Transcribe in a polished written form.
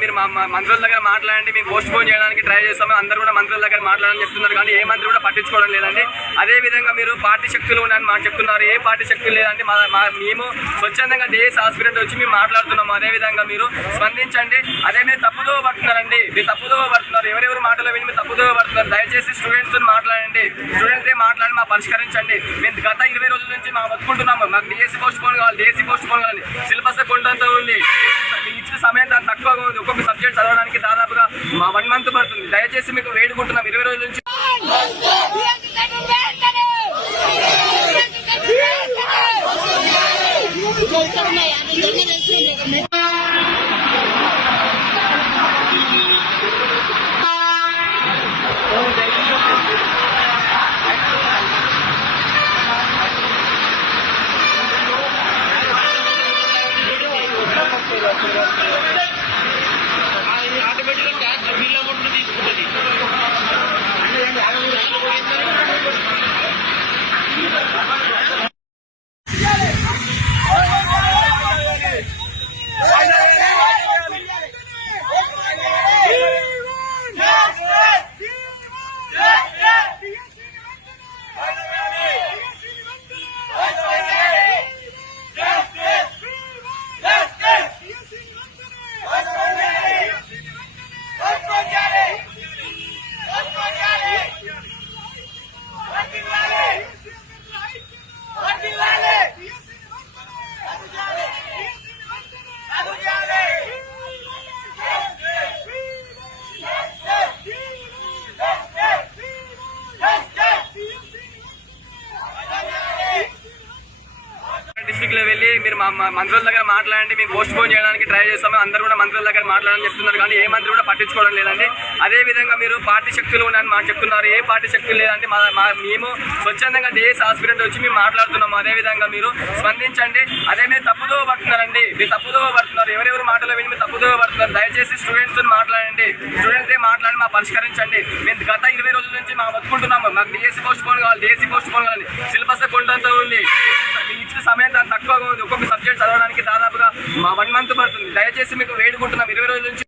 మీరు మంత్రుల దగ్గర మాట్లాడండి, మేము పోస్ట్ పోన్ చేయడానికి ట్రై చేస్తాము. అందరూ కూడా మంత్రుల దగ్గర మాట్లాడాలని చెప్తున్నారు, కానీ ఏ మంత్రి కూడా పట్టించుకోవడం లేదండి. అదే విధంగా మీరు పార్టీ శక్తులు ఉన్నాయని మాకు చెప్తున్నారు, ఏ పార్టీ శక్తులు లేదండి. మేము స్వచ్ఛందంగా డిఎస్ హాస్పిటల్ వచ్చి మేము మాట్లాడుతున్నాము. అదే విధంగా మీరు స్పందించండి. అదే మీరు తప్పుదో పడుతున్నారండి, మీరు తప్పుదో పడుతున్నారు. ఎవరెవరు మాటలో విని మీరు తప్పుదో పడుతున్నారు. దయచేసి స్టూడెంట్స్ తో మాట్లాడండి, స్టూడెంట్స్ మాట్లాడి మా పరిష్కరించండి. మేము గత 20 రోజుల నుంచి మేము ఒప్పుకుంటున్నాము, మాకు డిఎస్సీ పోస్ట్ పోన్ కావాలి, డిఎస్సీ పోస్ట్ పోన్ కావాలి. సిలబస్ కొండంత ఉంది, ఇచ్చిన సమయం దాని తక్కువగా ఉంది. ఒక్కొక్క సబ్జెక్ట్ చదవడానికి దాదాపుగా 1 మంత్ పడుతుంది. దయచేసి మీకు వేడుకుంటున్నాం 20 రోజుల నుంచి. ఆటోమేటిక్గా ట్యాక్స్ బిల్ అమౌంట్ తీసుకుంటుంది. డిస్ట్రిక్ట్ లో వెళ్ళి మీరు మంత్రుల దగ్గర మాట్లాడండి, మేము పోస్ట్ పోన్ చేయడానికి ట్రై చేస్తాము. అందరూ కూడా మంత్రుల దగ్గర మాట్లాడాలని చెప్తున్నారు, కానీ ఏ మంత్రి కూడా పట్టించుకోవడం లేదండి. అదే విధంగా మీరు పార్టీ శక్తులు ఉన్నాయని మాకు చెప్తున్నారు, ఏ పార్టీ శక్తులు లేదండి. మేము స్వచ్ఛందంగా డిఎస్ హాస్పిటల్ వచ్చి మేము మాట్లాడుతున్నాము. అదే విధంగా మీరు స్పందించండి. అదే మీరు తప్పుదో పడుతున్నారండి, మీరు తప్పుదో పడుతున్నారు. ఎవరెవరు మాటలో విని మీరు తప్పుదో పడుతున్నారు. దయచేసి స్టూడెంట్స్ తో మాట్లాడండి, స్టూడెంట్స్ మాట్లాడి మా పరిష్కరించండి. మేము గత 20 రోజుల నుంచి మేము ఒప్పుకుంటున్నాము, మాకు డిఎస్సీ పోస్ట్ పోన్ కావాలి, డిఎస్సీ పోస్ట్ పోన్ కావాలి. సిలబస్ కొండంత ఉంది, ఇచ్చిన సమయం దాని తక్కువగా ఉంది. ఒక్కొక్క సబ్జెక్ట్ చదవడానికి దాదాపుగా 1 మంత్ పడుతుంది. దయచేసి మీకు వేడుకుంటున్నాం 20 రోజుల నుంచి.